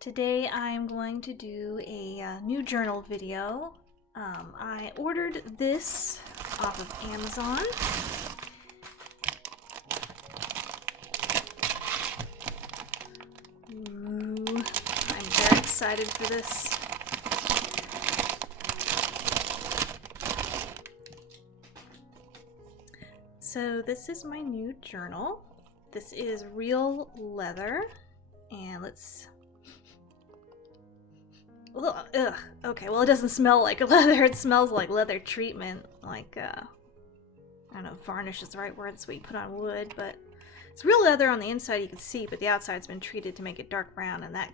Today I'm going to do a new journal video. I ordered this off of Amazon. Ooh, I'm very excited for this. So this is my new journal. This is real leather, and let's... Ugh. Okay, well, it doesn't smell like leather. It smells like leather treatment. Like, I don't know if varnish is the right word. It's what you put on wood, but it's real leather on the inside, you can see, but the outside's been treated to make it dark brown, and that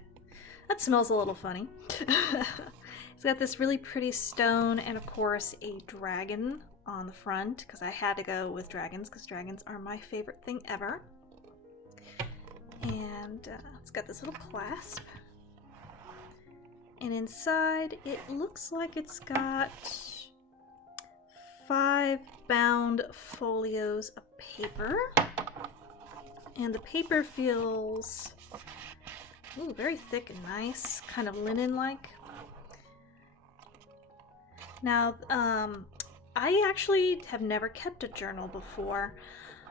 smells a little funny. It's got this really pretty stone, and of course, a dragon on the front, because I had to go with dragons, because dragons are my favorite thing ever. And it's got this little clasp. And inside, it looks like it's got 5 bound folios of paper. And the paper feels very thick and nice, kind of linen-like. Now, I actually have never kept a journal before.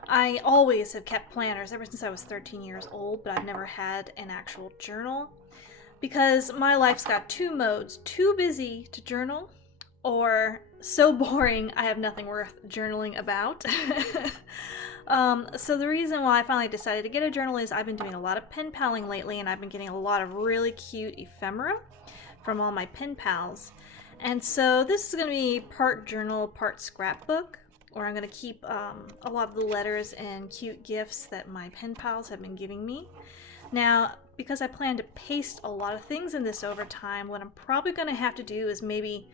I always have kept planners ever since I was 13 years old, but I've never had an actual journal. Because my life's got two modes: too busy to journal, or so boring I have nothing worth journaling about. So the reason why I finally decided to get a journal is I've been doing a lot of pen paling lately, and I've been getting a lot of really cute ephemera from all my pen pals. And so this is going to be part journal, part scrapbook, where I'm going to keep a lot of the letters and cute gifts that my pen pals have been giving me. Now, because I plan to paste a lot of things in this over time, what I'm probably going to have to do is maybe,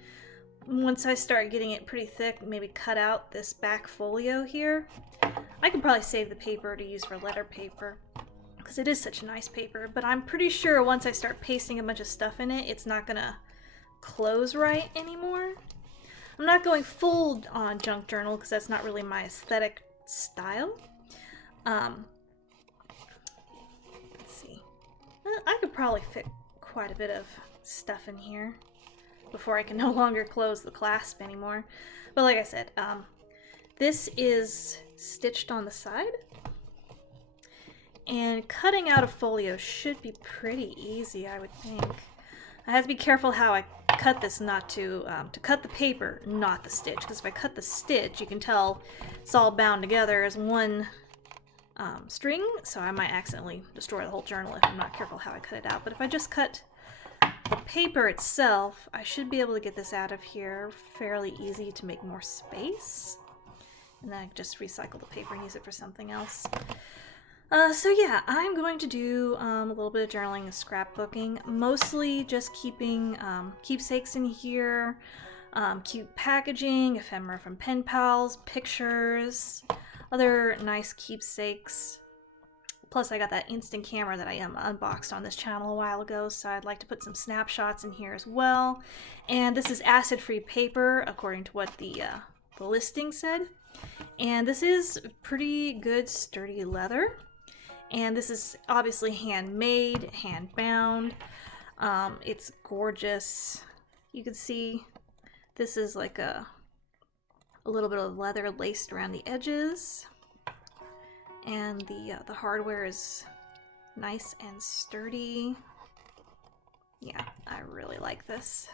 once I start getting it pretty thick, maybe cut out this back folio here. I can probably save the paper to use for letter paper, because it is such a nice paper, but I'm pretty sure once I start pasting a bunch of stuff in it, it's not going to close right anymore. I'm not going full on junk journal, because that's not really my aesthetic style. I could probably fit quite a bit of stuff in here before I can no longer close the clasp anymore. But like I said, this is stitched on the side. And cutting out a folio should be pretty easy, I would think. I have to be careful how I cut this, not to cut the paper, not the stitch. Because if I cut the stitch, you can tell it's all bound together as one string, so I might accidentally destroy the whole journal if I'm not careful how I cut it out. But if I just cut the paper itself, I should be able to get this out of here fairly easy to make more space. And then I can just recycle the paper and use it for something else. So yeah, I'm going to do a little bit of journaling and scrapbooking, mostly just keeping keepsakes in here, cute packaging, ephemera from pen pals, pictures, other nice keepsakes. Plus I got that instant camera that I unboxed on this channel a while ago, so I'd like to put some snapshots in here as well. And this is acid-free paper, according to what the listing said. And this is pretty good, sturdy leather. And this is obviously handmade, hand-bound. It's gorgeous. You can see this is like a little bit of leather laced around the edges, and the hardware is nice and sturdy. Yeah, I really like this.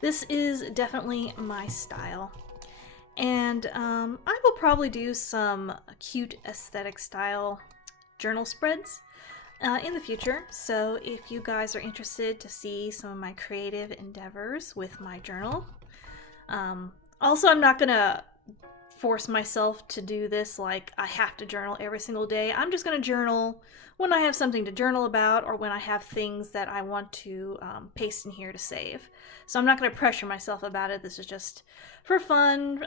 This is definitely my style, and I will probably do some cute aesthetic style journal spreads in the future. So if you guys are interested to see some of my creative endeavors with my journal, also, I'm not gonna force myself to do this like I have to journal every single day. I'm just gonna journal when I have something to journal about, or when I have things that I want to paste in here to save. So I'm not gonna pressure myself about it. This is just for fun,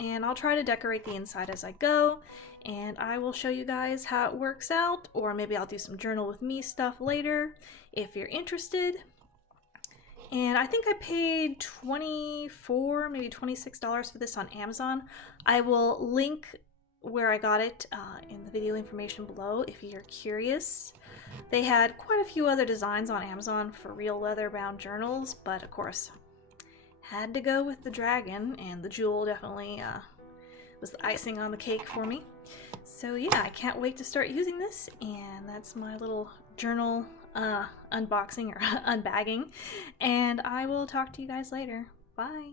and I'll try to decorate the inside as I go, and I will show you guys how it works out, or maybe I'll do some journal with me stuff later if you're interested. And I think I paid $24, maybe $26 for this on Amazon. I will link where I got it in the video information below if you're curious. They had quite a few other designs on Amazon for real leather-bound journals, but of course, had to go with the dragon, and the jewel definitely was the icing on the cake for me. So yeah, I can't wait to start using this, and that's my little journal unboxing or unbagging, and I will talk to you guys later. Bye!